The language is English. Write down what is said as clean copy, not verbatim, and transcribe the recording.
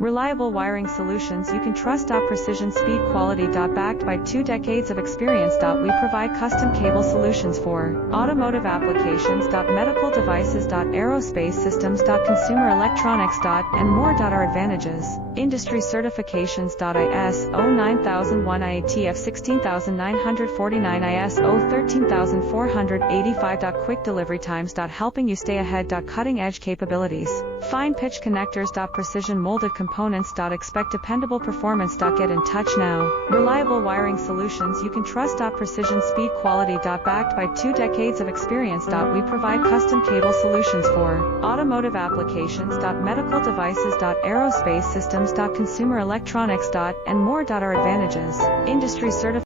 Reliable wiring solutions you can trust. Precision speed quality. Backed by 2 decades of experience. We provide custom cable solutions for automotive applications. Medical devices. Aerospace systems. Consumer electronics. And more. Our advantages: industry certifications. ISO 9001, IATF 16949, ISO 13485. Quick delivery times. Helping you stay ahead. Cutting edge capabilities: fine pitch connectors. Precision molded components. Expect dependable performance. Get in touch now. Reliable wiring solutions you can trust. Precision speed quality. Backed by 2 decades of experience. We provide custom cable solutions for automotive applications. Medical devices. Aerospace systems. Consumer electronics. And more. Our advantages: industry certifications.